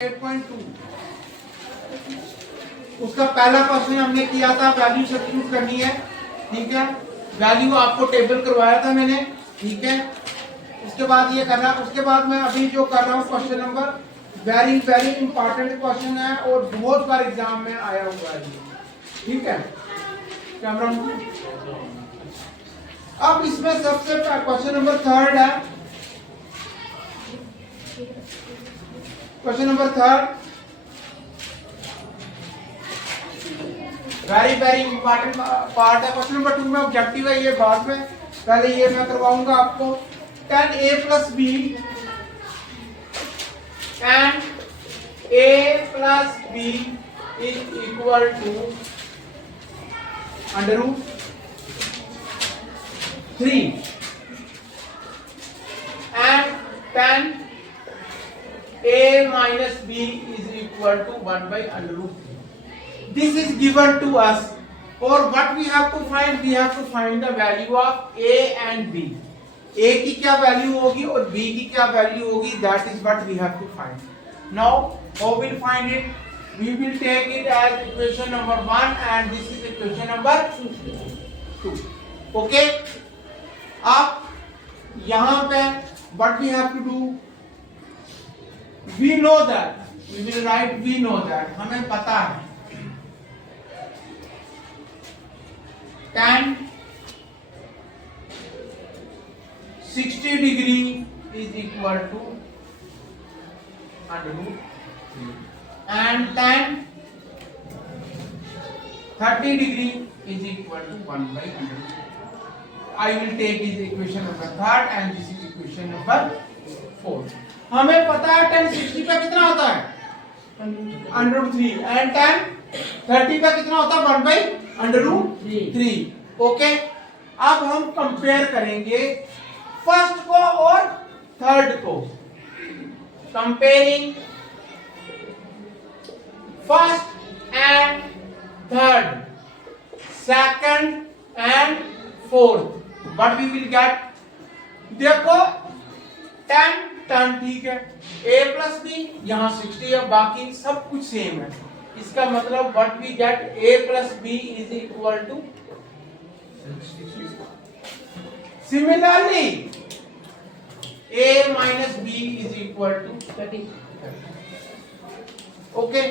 8.2 उसका पहला क्वेश्चन हमने किया था, वैल्यू सब्स्टिट्यूट करनी है, ठीक है। वैल्यू आपको टेबल करवाया था मैंने, ठीक है। उसके बाद ये करना, उसके बाद मैं अभी जो कर रहा हूँ question number very very important question है और बहुत बार एग्जाम में आया हुआ है, ठीक है। कैमरा अब इसमें सबसे क्वेश्चन नंबर थर्ड है, question number third very very important part है। क्वेश्चन नंबर 2 में ऑब्जेक्टिव है, ये बाद में, पहले ये मैं करवाऊंगा आपको। 10a plus b and a plus b is equal to under root 3 and 10 a minus b is equal to 1 by under root 3. This is given to us, or what we have to find? We have to find the value of a and b. a की क्या value होगी और b की क्या value होगी? That is what we have to find. Now, how will find it? We will take it as equation number 1 and this is equation number 2. Okay? अब यहाँ पे what we have to do? We know that. We will write we know that. हमें पता है tan 60 degree is equal to under root and tan 30 degree is equal to 1 by under root. I will take this equation number 3rd and this is equation number 4. हमें पता है tan 60 का कितना होता है under root 3 and tan 30 का कितना होता है 1 by under root 3. ओके, अब हम कंपेयर करेंगे फर्स्ट को और थर्ड को। Comparing first and third, second and fourth, what we will get? देखो tan ठीक है, a प्लस बी यहाँ 60 है, बाकी सब कुछ सेम है। इसका मतलब what we get a plus B is equal to. Similarly a minus b is equal to 30। Okay,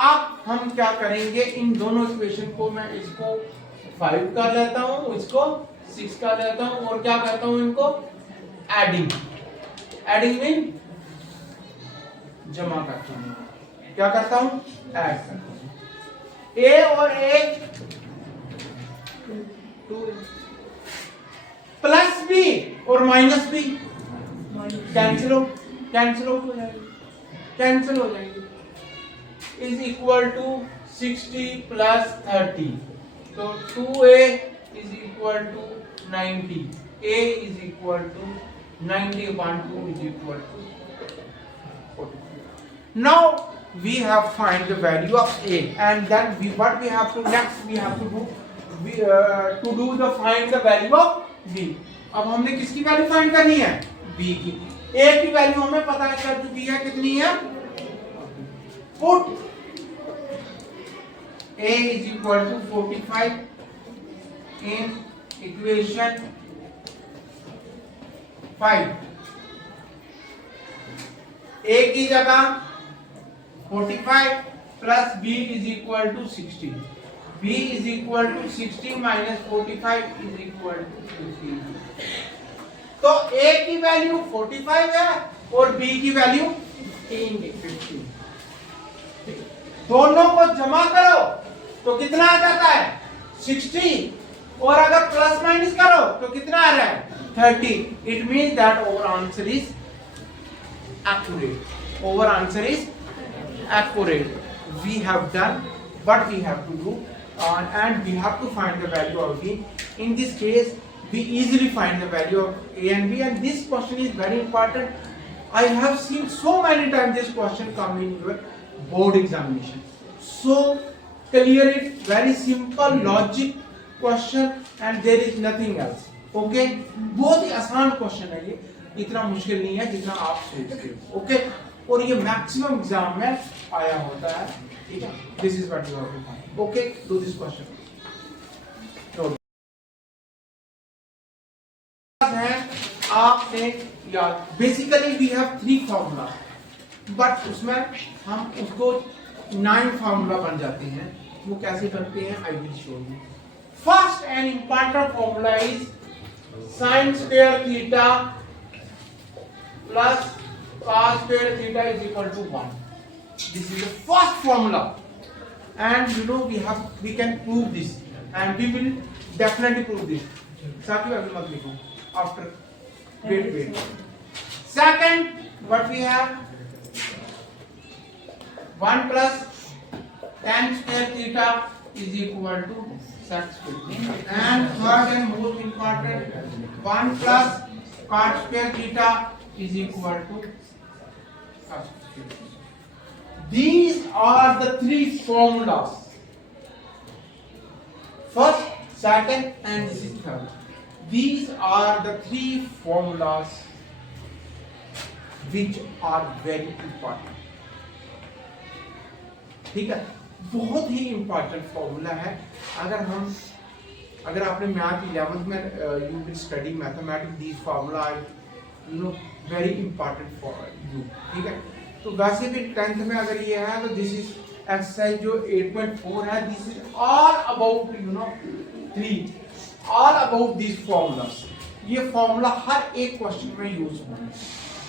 अब हम क्या करेंगे, इन दोनों इक्वेशन को मैं इसको 5 कर लेता हूं, इसको 6 कर लेता हूं और क्या करता हूं, इनको एडिंग। एडिंग मीन जमा करता हूं, क्या करता हूं, ऐड करता हूं। a और a प्लस बी और माइनस बी कैंसिल हो जाएंगे, इज इक्वल टू 60 प्लस 30, तो 2a is equal to 90, a is equal to 90/2 is equal to 40. Now we have find the value of a and then what we have to next we have to do the find the value of b. अब हमने किसकी value find करनी है, b की। a की value हमें पता है कर चुकी है, कितनी है, put a is equal to 45 in equation 5। a की जगह 45 plus b is equal to 60, b is equal to 60 minus 45 is equal to 15। तो a की वैल्यू 45 है और b की वैल्यू 15। दोनों को जमा करो तो कितना आ जाता है 60, और अगर प्लस माइनस करो तो कितना आ रहा है 30। It means that our answer is accurate. Our answer is accurate. We have done what we have to do and we have to find the value of b. In this case we easily find the value of a and b, and this question is very important. I have seen so many times this question come in your board examination. So clear it, very simple logic question and there is nothing else. Okay, बहुत ही आसान question है ये, इतना मुश्किल नहीं है जितना आप सोचते हो। ओके और ये मैक्सिमम एग्जाम में आया होता है, ठीक है। This is what you have to find. Okay, do this question. है आपने याद, basically we have 3 formula, but उसमें हम उसको 9 फार्मूला बन जाते हैं। वो कैसे करते हैं, I will show you. First and important formula is sin square theta plus cos square theta is equal to 1. This is the first formula, and you know we can prove this, and we will definitely prove this. साथियों अभी मत लिखो, after wait. Second, what we have, 1 plus tan square theta is equal to sec square theta. And third and most important, 1 plus cot square theta is equal to cos square theta. These are the 3 formulas. First, second, and this is third. These are the 3 formulas which are very important. ठीक है, बहुत ही important formula है। अगर आपने math 11th में you will study mathematics, these formula are you know very important for you, ठीक है। तो वैसे भी 10th में अगर ये है तो दिस इज एक्सरसाइज जो 8.4 है, this is all about you know 3 all about this formulas. ये फॉर्मूला हर एक क्वेश्चन में यूज होंगे,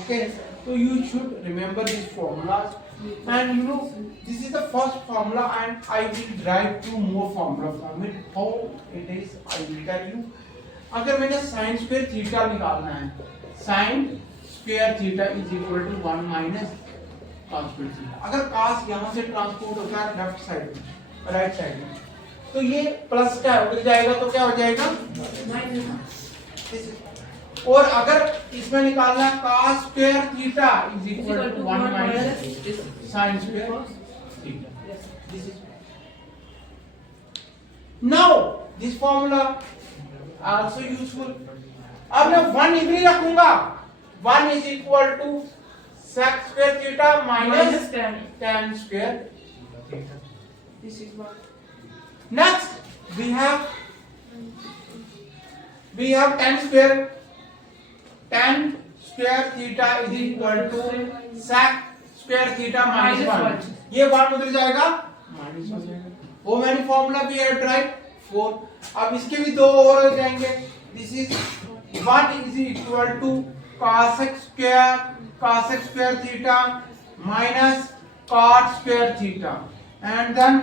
ओके। तो you should remember this formulas, and you know this is the first formula, and I will derive 2 more formula from it. How it is I will tell you. अगर मैंने sin square theta निकालना है, sin square theta is equal to 1 minus cos square theta. अगर cos यहाँ से transport होता है left side में, राइट साइड में, तो ये प्लस का उधर जाएगा तो क्या हो जाएगा माइनस। और अगर इसमें निकालना cos square theta is equal to 1 minus sin square theta. This is now this formula also useful. अब मैं 1 इधर रखूंगा, 1 is equal to sec square theta minus tan square theta. This is what. Next we have tan square theta is equal to sec square theta minus 1. ये 1 उधर जाएगा minus हो जाएगा। वो मैंने फॉर्मूला भी ऐड राइट 4। अब इसके भी 2 और हो जाएंगे। This is 1 is equal to cos square theta minus cot square theta, and then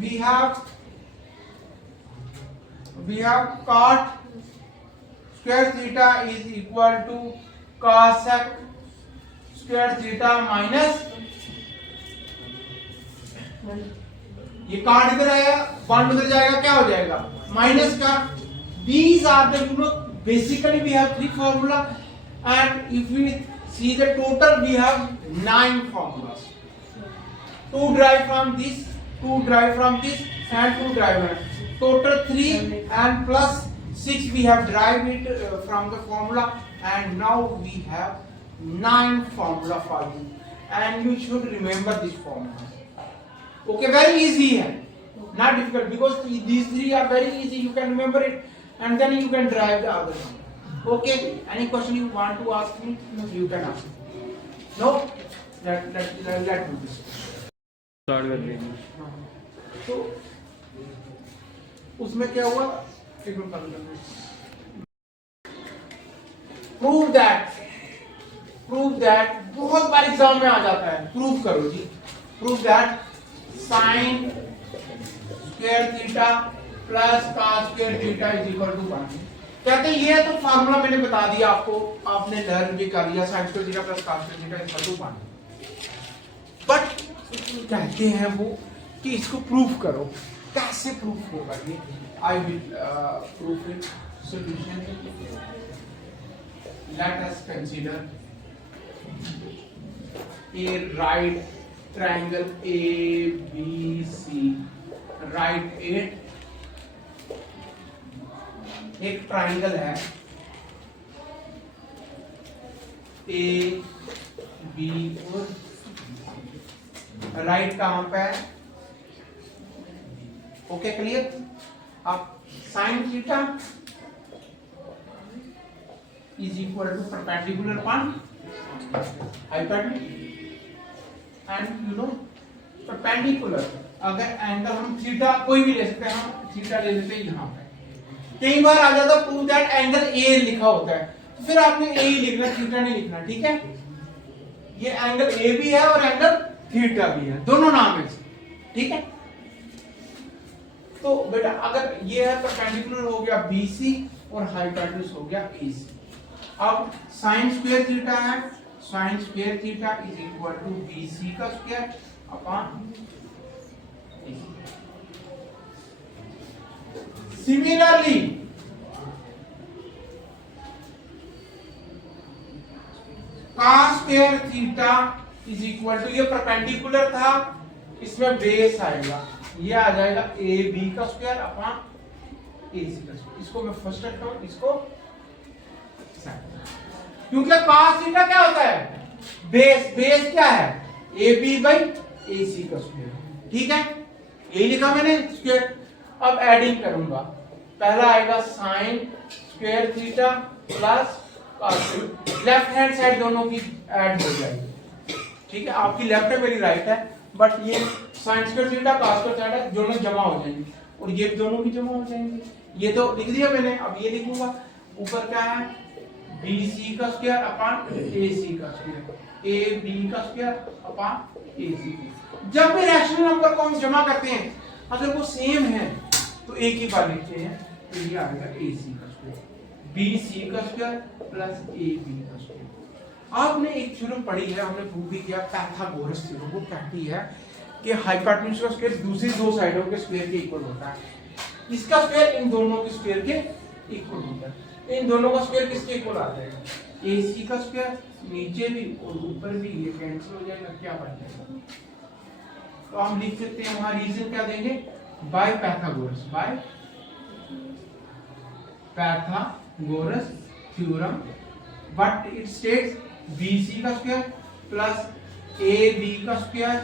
we have cot square theta is equal to cos square theta minus, ये काट इधर आएगा, 1 उधर जाएगा, क्या हो जाएगा माइनस का। These are the you know basically we have 3 formula, and if we see the total we have 9 formulas. 2 derived from this, 2 derived from this, and 2 derived. Total 3 and plus 6 we have derived it from the formula, and now we have 9 formula for you, and you should remember this formula. Okay, very easy hai, not difficult, because these 3 are very easy. You can remember it, and then you can derive the other one. Okay, any question you want to ask me, you can ask me. No, let do this. Start कर लेंगे। तो उसमें क्या हुआ, prove that बहुत बार exam में आ जाता है, प्रूव करो जी। Prove that sin square theta plus cos square theta is equal to 1। कहते हैं ये तो फार्मूला मैंने बता दिया आपको, आपने लर्न भी कर लिया, sin square theta plus cos square theta is equal to 1। But कहते हैं वो कि इसको प्रूफ करो। कैसे प्रूफ होगा ये, I will proof it. Solution, let us consider a right triangle ABC, right 8, एक ट्राइंगल है A B और राइट कहां पे है? Okay clear? अब sine theta is equal to perpendicular upon hypotenuse and you know perpendicular. अगर angle हम theta कोई भी ले सकते हैं, हम थीटा ले लेते हैं यहाँ पे। कई बार आ जाता प्रूव दैट एंगल ए लिखा होता है, तो फिर आपने ए ही लिखना, थीटा नहीं लिखना, ठीक है? ये एंगल ए भी है और एंगल थीटा भी है, दोनों नाम है, ठीक है? तो बेटा अगर ये है परपेंडिकुलर हो गया BC और हाइपोटेन्यूज हो गया AC। अब साइन स्क्वायर थीटा है, sine square theta is equal to BC का square upon AC। Similarly cos square theta is equal to, ये परपेंडिकुलर था, इसमें बेस आएगा, ये आ जाएगा AB का स्क्वायर अपॉन AC का स्क्वायर। इसको मैं फर्स्ट रखता हूं, इसको क्योंकि cos थीटा क्या होता है? बेस। बेस क्या है? AB बाई AC का स्क्वायर, ठीक है? यही लिखा मैंने स्क्वायर। अब एडिंग करूंगा, पहला आएगा sign square theta plus cos, left hand side दोनों की ऐड हो जाएगी, ठीक है? आपकी लेफ्ट है, मेरी राइट है, बट ये sign square theta cos square theta दोनों जमा हो जाएंगे और ये दोनों भी जमा हो जाएंगे। ये तो लिख दिया मैंने, अब ये लिखूंगा। ऊपर क्या है? BC का स्क्वायर अपॉन AC का स्क्वायर, AB का स्क्वायर अपॉन AC। जब भी रैशनल नंबर को हम जमा करते हैं, अगर वो सेम है तो एक ही बार लिखते हैं, तो ये आ गया AC का स्क्वायर, BC का स्क्वायर प्लस AB का स्क्वायर। आपने एक थ्योरम पढ़ी है, हमने प्रूव भी किया, पाइथागोरस थ्योरम। वो कहती है कि हाइपोटेन्यूज का स्क्वायर दूसरी दो साइडों के स्क्वायर के इक्वल होता है, इसका स्क्वायर इन दोनों के स्क्वायर के इक्वल होता है। इन दोनों का स्क्वायर किसके इक्वल आता है? AC का स्क्वायर, नीचे भी और ऊपर भी, ये कैंसिल हो जाएगा, क्या बच जाएगा? तो हम लिख सकते हैं वहां रीजन क्या देंगे? By Pythagoras, by Pythagoras theorem, but it states BC का स्क्वायर प्लस AB का square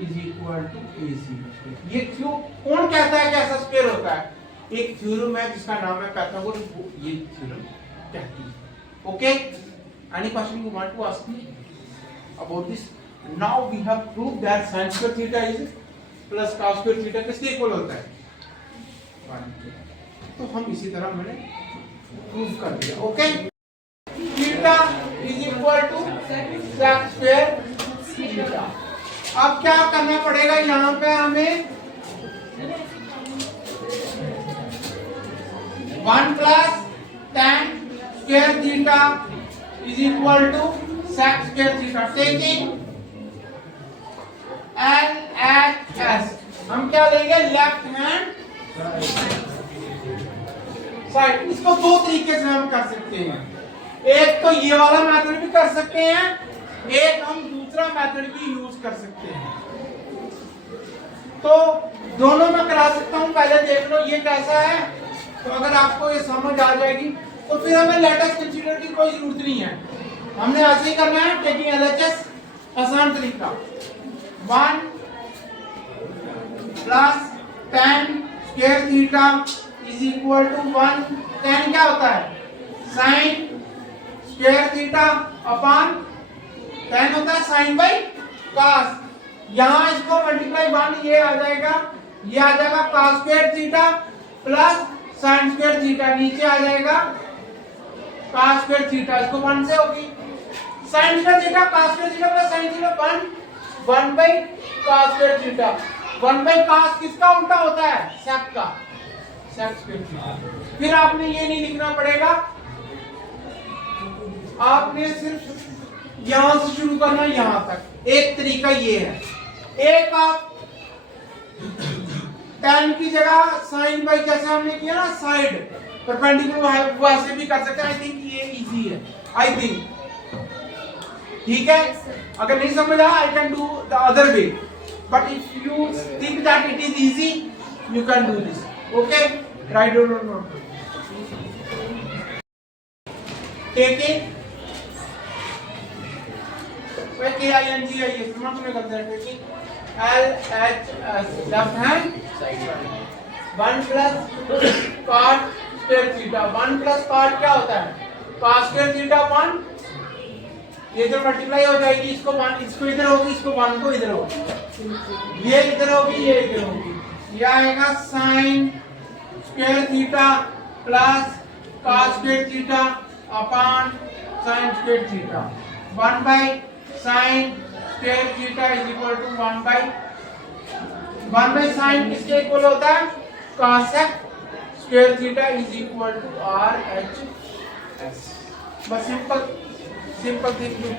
is equal to AC का स्क्वायर। ये क्यों, कौन कहता है कि ऐसा स्क्वायर होता है? एक थ्योरम है जिसका नाम है पाइथागोरस, ये थ्योरम कहती है। Okay, any question you want to ask me about this? Now we have proved that sin square theta is plus cos square theta किसके इक्वल होता है? 1। तो हम इसी तरह मैंने प्रूव कर दिया। Okay, theta is equal to sec square theta. अब क्या करना पड़ेगा यहां पे हमें? 1 plus tan square theta is equal to sec square theta. Taking LHS, हम क्या लेंगे? Left hand side. इसको दो तरीके से हम कर सकते हैं, एक तो ये वाला मेथड भी कर सकते हैं, एक हम दूसरा मेथड भी यूज कर सकते हैं। तो दोनों में करा सकता हूं, पहले देख लो ये कैसा है। तो अगर आपको ये समझ आ जाएगी तो फिर हमें लेटेस्ट कंसीडर की कोई जरूरत नहीं है, हमने ऐसे ही करना है। टेकिंग LHS, आसान तरीका। 1 plus tan square theta is equal to 1। tan क्या होता है? sin square theta upon tan होता है sin बाई cos। यहां इसको मल्टीप्लाई 1, ये आ जाएगा, ये आ जाएगा cos square theta plus sin square theta, नीचे आ जाएगा cos स्क्वायर थीटा, इसको 1 से होगी। sin square theta cos square theta plus sin theta 1 by cos square theta. 1 by cos किसका उल्टा होता है? sec का, sec स्क्वायर थीटा। फिर आपने ये नहीं लिखना पड़ेगा, आपने सिर्फ यहां से शुरू करना है यहां तक। एक तरीका ये है, एक आप tan की जगह sin बाई, जैसे हमने किया ना साइड परपेंडिकुलर, वैसे भी कर सकते हैं। आई थिंक ये इजी है, आई थिंक, ठीक है? अगर नहीं समझ आया, I can do the other way, but if you think that it is easy, you can do this. Okay, right और नोट। टेकिंग वह के आई एन जी है ये समझ में करते हैं क्योंकि L H S left hand 1 plus cot square theta 1 plus cot क्या होता है कॉस स्क्वायर थीटा 1 ये इधर मल्टीप्लाई हो जाएगी इसको 1 इसको इधर होगी इसको 1 को इधर होगी ये इधर होगी ये इधर होगी ये आएगा sin square theta plus cos square theta upon sin square theta 1 by sin square theta is equal to 1 by sin किसके इक्वल होता है cosec square theta is equal to r h s बस सिंपल थिंग